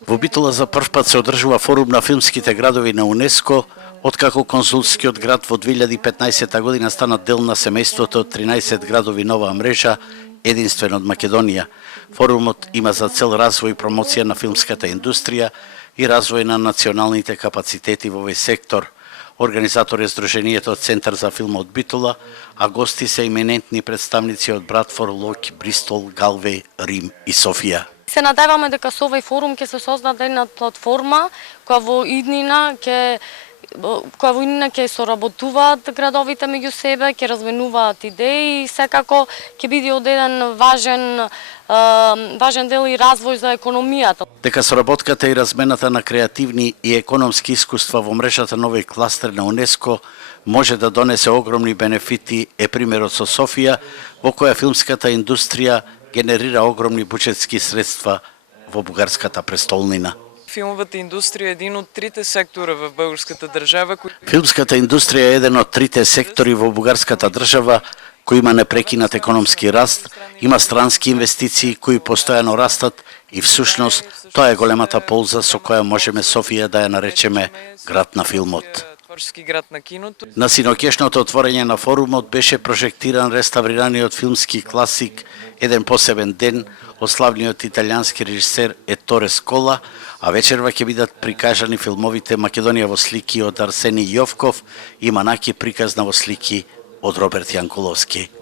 Во Битола за прв пат се одржува форум на филмските градови на УНЕСКО, откако консулскиот град во 2015 година стана дел на семејството од 13 градови нова мрежа, единствен од Македонија. Форумот има за цел развој и промоција на филмската индустрија и развој на националните капацитети во овој сектор. Организатор е Сдруженијето Центар за филм од Битола, а гости се именентни представници од Братфор, Лок, Бристол, Галвеј, Рим и Софија. Се надеваме дека со овој форум ќе се создаде една платформа која во иднина ќе соработуваат градовите меѓу себе, ќе разменуваат идеи и секако ќе биде од еден важен дел и развој за економијата. Дека соработката и размената на креативни и економски искуства во мрежата на овој кластер на УНЕСКО може да донесе огромни бенефити е примерот со Софија, во која филмската индустрија генерира огромни буџетски средства во бугарската престолнина. Филмовата индустрија е един од трите сектора во бугарската држава. Филмската индустрија е еден од трите сектори во бугарската држава кој има непрекинат економски раст, има странски инвестиции кои постојано растат и всушност тоа е големата полза со која можеме Софија да ја наречеме град на филмот. На синоќешното отворање на форумот беше прожектиран реставрираниот филмски класик Еден посебен ден од славниот италијански режисер Етторе Скола, а вечерва ќе бидат прикажани филмовите Македонија во слики од Арсени Јовков и Манаки приказна во слики од Роберт Јанкуловски.